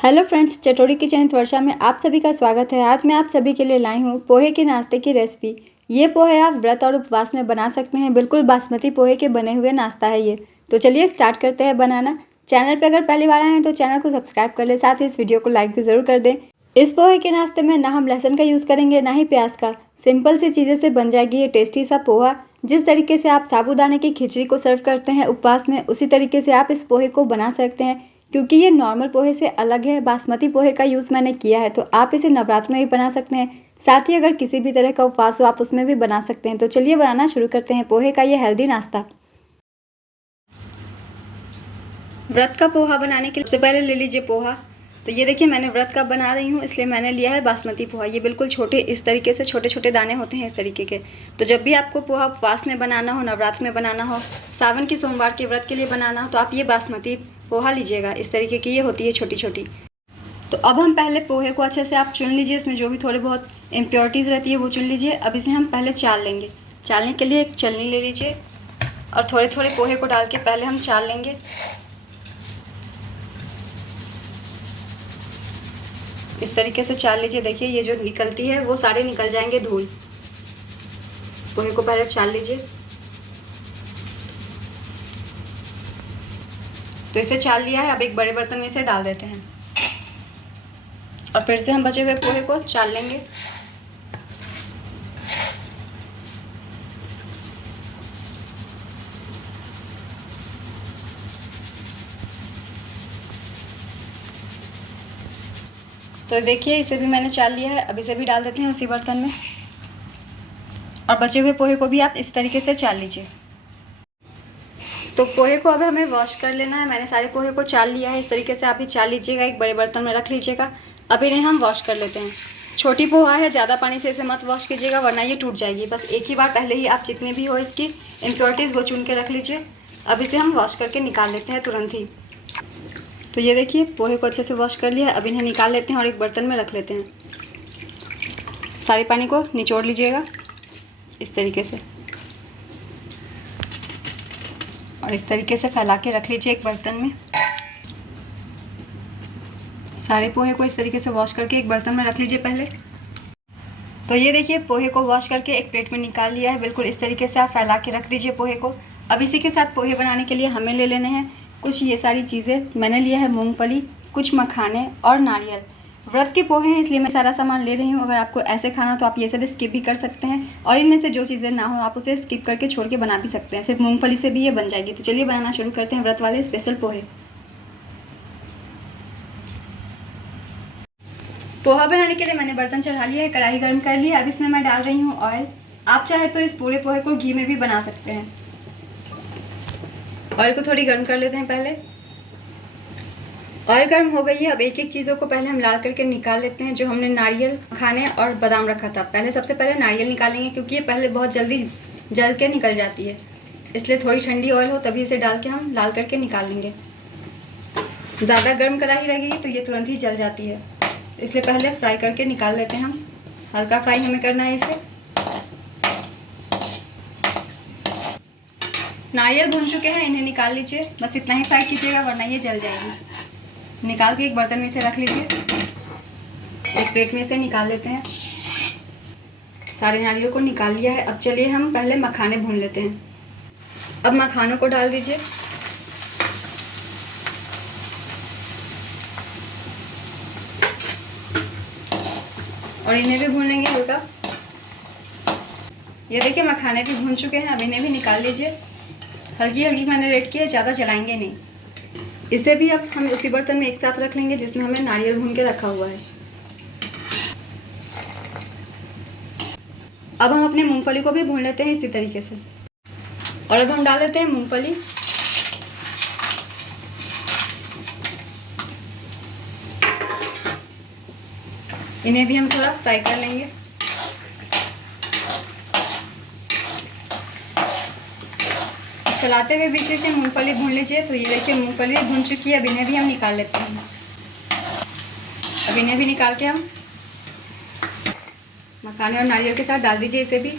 Hello friends, चटोरी kitchen वर्षा में आप सभी का स्वागत है। आज मैं आप सभी के लिए लाई हूँ पोहे के नाश्ते की रेसिपी। ये पोहे आप व्रत और उपवास में बना सकते हैं। बिल्कुल बासमती पोहे के बने हुए नाश्ता है ये। तो चलिए स्टार्ट करते हैं बनाना। चैनल पर अगर पहली बार आए हैं तो चैनल को सब्सक्राइब कर ले, साथ ही इस वीडियो को लाइक भी ज़रूर कर दें। इस पोहे के नाश्ते में ना हम लहसुन का यूज़ करेंगे ना ही प्याज का। सिंपल सी चीज़ें से बन जाएगी ये टेस्टी सा पोहा। जिस तरीके से आप साबूदाने की खिचड़ी को सर्व करते हैं उपवास में, उसी तरीके से आप इस पोहे को बना सकते हैं। क्योंकि ये नॉर्मल पोहे से अलग है, बासमती पोहे का यूज़ मैंने किया है, तो आप इसे नवरात्र में भी बना सकते हैं। साथ ही अगर किसी भी तरह का उपवास हो आप उसमें भी बना सकते हैं। तो चलिए बनाना शुरू करते हैं पोहे का ये हेल्दी नाश्ता। व्रत का पोहा बनाने के लिए सबसे पहले ले लीजिए पोहा। तो ये देखिए मैंने व्रत का बना रही हूँ, इसलिए मैंने लिया है बासमती पोहा। ये बिल्कुल छोटे इस तरीके से छोटे छोटे दाने होते हैं इस तरीके के। तो जब भी आपको पोहा उपवास में बनाना हो, नवरात्र में बनाना हो, सावन की सोमवार के व्रत के लिए बनाना हो, तो आप ये बासमती पोहा लीजिएगा। इस तरीके की ये होती है छोटी छोटी। तो अब हम पहले पोहे को अच्छे से आप चुन लीजिए। इसमें जो भी थोड़े बहुत इम्प्योरिटीज़ रहती है वो चुन लीजिए। अब इसे हम पहले चाल लेंगे। चालने के लिए एक छलनी ले लीजिए और थोड़े थोड़े पोहे को डाल के पहले हम चाल लेंगे। इस तरीके से चाल लीजिए। देखिए ये जो निकलती है वो सारे निकल जाएंगे धूल। पोहे को पहले चाल लीजिए। तो इसे चाल लिया है, अब एक बड़े बर्तन में इसे डाल देते हैं और फिर से हम बचे हुए पोहे को चाल लेंगे। तो देखिए इसे भी मैंने चाल लिया है। अब इसे भी डाल देते हैं उसी बर्तन में और बचे हुए पोहे को भी आप इस तरीके से चाल लीजिए। तो पोहे को अब हमें वॉश कर लेना है। मैंने सारे पोहे को चाल लिया है। इस तरीके से आप भी चाल लीजिएगा, एक बड़े बर्तन में रख लीजिएगा। अब इन्हें हम वॉश कर लेते हैं। छोटी पोहा है, ज़्यादा पानी से इसे मत वॉश कीजिएगा वरना ये टूट जाएगी। बस एक ही बार पहले ही आप जितने भी हो इसकी इम्प्योरिटीज़ वो चुन के रख लीजिए। अब इसे हम वॉश करके निकाल लेते हैं तुरंत ही। तो ये देखिए पोहे को अच्छे से वॉश कर लिया। अब इन्हें निकाल लेते हैं और एक बर्तन में रख लेते हैं। सारे पानी को निचोड़ लीजिएगा इस तरीके से और इस तरीके से फैला के रख लीजिए एक बर्तन में। सारे पोहे को इस तरीके से वॉश करके एक बर्तन में रख लीजिए पहले। तो ये देखिए पोहे को वॉश करके एक प्लेट में निकाल लिया है। बिल्कुल इस तरीके से आप फैला के रख दीजिए पोहे को। अब इसी के साथ पोहे बनाने के लिए हमें ले लेने हैं कुछ ये सारी चीज़ें। मैंने लिया है मूंगफली, कुछ मखाने और नारियल। व्रत के पोहे हैं इसलिए मैं सारा सामान ले रही हूँ। अगर आपको ऐसे खाना तो आप ये सब स्किप भी कर सकते हैं और इनमें से जो चीज़ें ना हो आप उसे स्किप करके छोड़ के बना भी सकते हैं। सिर्फ मूंगफली से भी ये बन जाएगी। तो चलिए बनाना शुरू करते हैं व्रत वाले स्पेशल पोहे। पोहा बनाने के लिए मैंने बर्तन चढ़ा लिया है, कढ़ाई गर्म कर लिया। अब इसमें मैं डाल रही हूँ ऑयल। आप चाहे तो इस पूरे पोहे को घी में भी बना सकते हैं। ऑयल को थोड़ी गर्म कर लेते हैं पहले। ऑयल गर्म हो गई है। अब एक एक चीज़ों को पहले हम लाल करके निकाल लेते हैं। जो हमने नारियल, मखाने और बादाम रखा था, पहले सबसे पहले नारियल निकालेंगे क्योंकि ये पहले बहुत जल्दी जल के निकल जाती है। इसलिए थोड़ी ठंडी ऑयल हो तभी इसे डाल के हम लाल करके निकाल लेंगे। ज़्यादा गर्म कढ़ाई रहेगी तो ये तुरंत ही जल जाती है, इसलिए पहले फ्राई करके निकाल लेते हैं हम। हल्का फ्राई हमें करना है इसे। नारियल भून चुके हैं, इन्हें निकाल लीजिए। बस इतना ही फ्राई कीजिएगा वरना ये जल जाएगी। निकाल के एक बर्तन में इसे रख लीजिए। एक प्लेट में इसे निकाल लेते हैं। सारे नारियल को निकाल लिया है। अब चलिए हम पहले मखाने भून लेते हैं। अब मखानों को डाल दीजिए। और इन्हें भी भून लेंगे हल्का। ये देखिए मखाने भी भून चुके हैं। अब इन्हें भी निकाल लीजिए। हल्की हल्की मैंने रेड किया है, ज़्यादा जलाएंगे नहीं। इसे भी अब हम उसी बर्तन में एक साथ रख लेंगे जिसमें हमने नारियल भून के रखा हुआ है। अब हम अपने मूंगफली को भी भून लेते हैं इसी तरीके से। और अब हम डाल देते हैं मूंगफली। इन्हें भी हम थोड़ा फ्राई कर लेंगे। चलाते हुए बीच बीच में मूंगफली भून लीजिए। तो ये देखिए मूंगफली भून चुकी है। अब इन्हें भी हम निकाल लेते हैं। अब इन्हें भी निकाल के हम मखाने और नारियल के साथ डाल दीजिए इसे भी।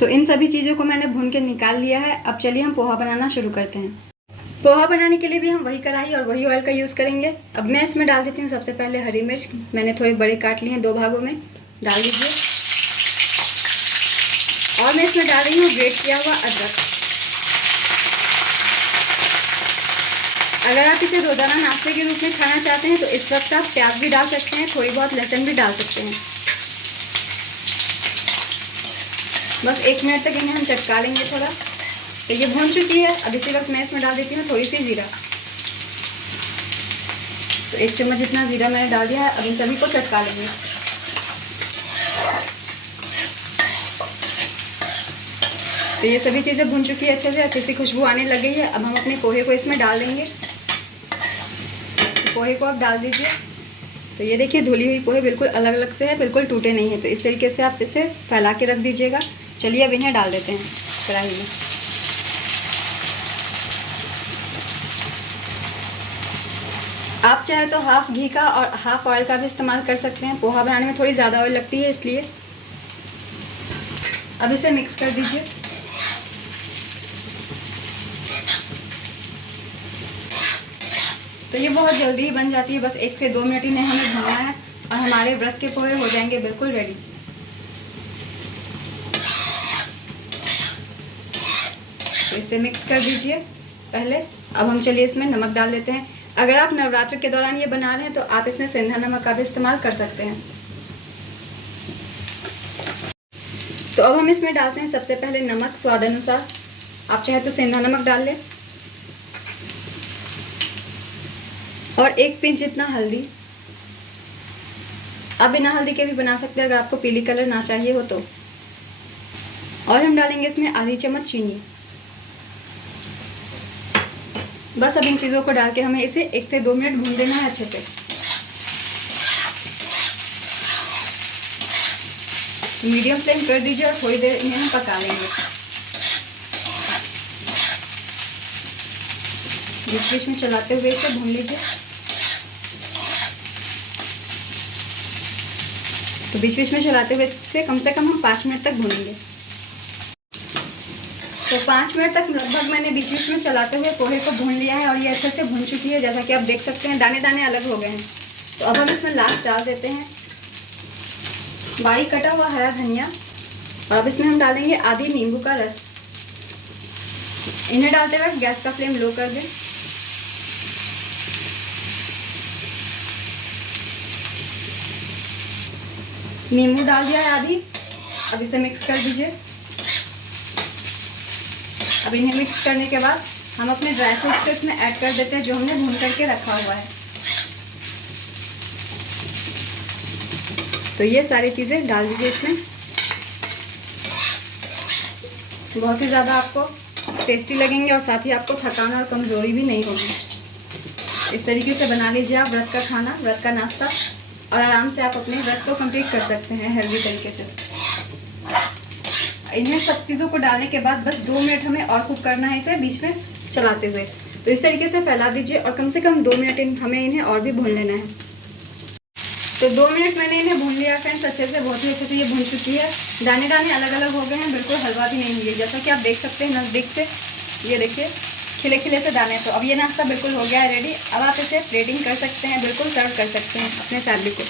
तो इन सभी चीज़ों को मैंने भून के निकाल लिया है। अब चलिए हम पोहा बनाना शुरू करते हैं। पोहा बनाने के लिए भी हम वही कढ़ाई और वही ऑयल का यूज़ करेंगे। अब मैं इसमें डाल देती हूँ सबसे पहले हरी मिर्च। मैंने थोड़े बड़े काट लिए हैं, 2 भागों में डाल दीजिए। और मैं इसमें डाल रही हूँ ग्रेट किया हुआ अदरक। अगर आप इसे रोज़ाना नाश्ते के रूप में खाना चाहते हैं तो इस वक्त आप प्याज भी डाल सकते हैं, थोड़ी बहुत लहसुन भी डाल सकते हैं। बस 1 मिनट तक इन्हें हम चटका लेंगे थोड़ा। तो ये भून चुकी है। अब इसी वक्त मैं इसमें डाल देती हूँ थोड़ी सी जीरा। तो 1 चम्मच जितना जीरा मैंने डाल दिया है। अब इन सभी को चटका लेंगे। तो ये सभी चीज़ें भून चुकी है अच्छे से, अच्छी सी खुशबू आने लग गई है। अब हम अपने पोहे को इसमें डाल देंगे। तो पोहे को आप डाल दीजिए। तो ये देखिए धुली हुई पोहे बिल्कुल अलग अलग से है, बिल्कुल टूटे नहीं है। तो इस तरीके से आप इसे फैला के रख दीजिएगा। चलिए अब इन्हें डाल देते हैं कढ़ाई में। आप चाहे तो हाफ घी का और हाफ ऑयल का भी इस्तेमाल कर सकते हैं। पोहा बनाने में थोड़ी ज़्यादा ऑयल लगती है इसलिए। अब इसे मिक्स कर दीजिए। तो ये बहुत जल्दी ही बन जाती है, बस 1 से 2 मिनट इन्हें हमें भूनना है और हमारे व्रत के पोहे हो जाएंगे बिल्कुल रेडी। तो इसे मिक्स कर दीजिए पहले। अब हम चलिए इसमें नमक डाल लेते हैं। अगर आप नवरात्र के दौरान ये बना रहे हैं तो आप इसमें सेंधा नमक का भी इस्तेमाल कर सकते हैं। तो अब हम इसमें डालते हैं सबसे पहले नमक स्वाद अनुसार। आप चाहे तो सेंधा नमक डाल लें। और 1 पिंच जितना हल्दी। आप बिना हल्दी के भी बना सकते हैं अगर आपको पीली कलर ना चाहिए हो तो। और हम डालेंगे इसमें आधी चम्मच चीनी। बस अब इन चीज़ों को डाल के हमें इसे 1 से 2 मिनट भून देना है अच्छे से। मीडियम फ्लेम कर दीजिए और थोड़ी देर इन्हें हम पका लेंगे। बीच बीच में चलाते हुए इसे भून लीजिए। तो बीच बीच में चलाते हुए इसे कम से कम हम 5 मिनट तक भूनेंगे। तो 5 मिनट तक लगभग मैंने बीच बीच में चलाते हुए पोहे को भून लिया है और ये अच्छे से भून चुकी है। जैसा कि आप देख सकते हैं दाने दाने अलग हो गए हैं। तो अब हम इसमें लास्ट डाल देते हैं बारीक कटा हुआ हरा धनिया। और अब इसमें हम डालेंगे आधी नींबू का रस। इन्हें डालते वक्त गैस का फ्लेम लो कर दें। नींबू डाल दिया है आधी। अब इसे मिक्स कर दीजिए। अब इन्हें मिक्स करने के बाद हम अपने ड्राई फ्रूट्स को इसमें ऐड कर देते हैं जो हमने भून करके रखा हुआ है। तो ये सारी चीज़ें डाल दीजिए इसमें। बहुत ही ज़्यादा आपको टेस्टी लगेंगे और साथ ही आपको थकान और कमज़ोरी भी नहीं होगी। इस तरीके से बना लीजिए आप व्रत का खाना, व्रत का नाश्ता, और आराम से आप अपने व्रत को कंप्लीट कर सकते हैं हेल्दी तरीके से। इन्हें सब चीज़ों को डालने के बाद बस 2 मिनट हमें और कुक करना है इसे बीच में चलाते हुए। तो इस तरीके से फैला दीजिए और कम से कम 2 मिनट हमें इन्हें और भी भून लेना है। तो 2 मिनट मैंने इन्हें भून लिया फ्रेंड्स अच्छे से, बहुत ही अच्छे से ये भून चुकी है। दाने दाने अलग अलग हो गए हैं, बिल्कुल हलवा भी नहीं हुई, जैसा कि आप देख सकते हैं नज़दीक से। ये देखिए खिले खिले से दाने। तो अब ये नाश्ता बिल्कुल हो गया है रेडी। अब आप इसे प्लेटिंग कर सकते हैं, बिल्कुल सर्व कर सकते हैं अपने फैमिली को।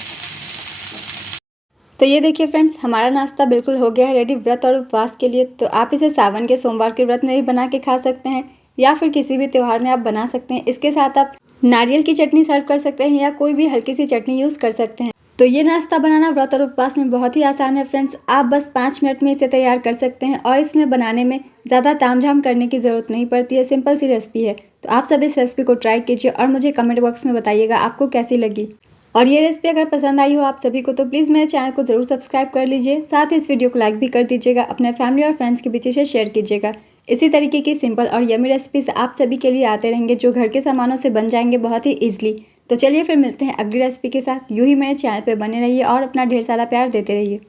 तो ये देखिए फ्रेंड्स हमारा नाश्ता बिल्कुल हो गया है रेडी व्रत और उपवास के लिए। तो आप इसे सावन के सोमवार के व्रत में भी बना के खा सकते हैं या फिर किसी भी त्यौहार में आप बना सकते हैं। इसके साथ आप नारियल की चटनी सर्व कर सकते हैं या कोई भी हल्की सी चटनी यूज़ कर सकते हैं। तो ये नाश्ता बनाना व्रत और उपवास में बहुत ही आसान है फ्रेंड्स। आप बस 5 मिनट में इसे तैयार कर सकते हैं और इसमें बनाने में ज़्यादा तामझाम करने की ज़रूरत नहीं पड़ती है, सिंपल सी रेसिपी है। तो आप सब इस रेसिपी को ट्राई कीजिए और मुझे कमेंट बॉक्स में बताइएगा आपको कैसी लगी। और ये रेसिपी अगर पसंद आई हो आप सभी को तो प्लीज़ मेरे चैनल को ज़रूर सब्सक्राइब कर लीजिए। साथ ही इस वीडियो को लाइक भी कर दीजिएगा, अपने फैमिली और फ्रेंड्स के बीच इसे शेयर कीजिएगा। इसी तरीके की सिंपल और यमी रेसिपीज़ आप सभी के लिए आते रहेंगे जो घर के सामानों से बन जाएंगे बहुत ही ईजिली। तो चलिए फिर मिलते हैं अगली रेसिपी के साथ। यूँ ही मेरे चैनल पर बने रहिए और अपना ढेर सारा प्यार देते रहिए।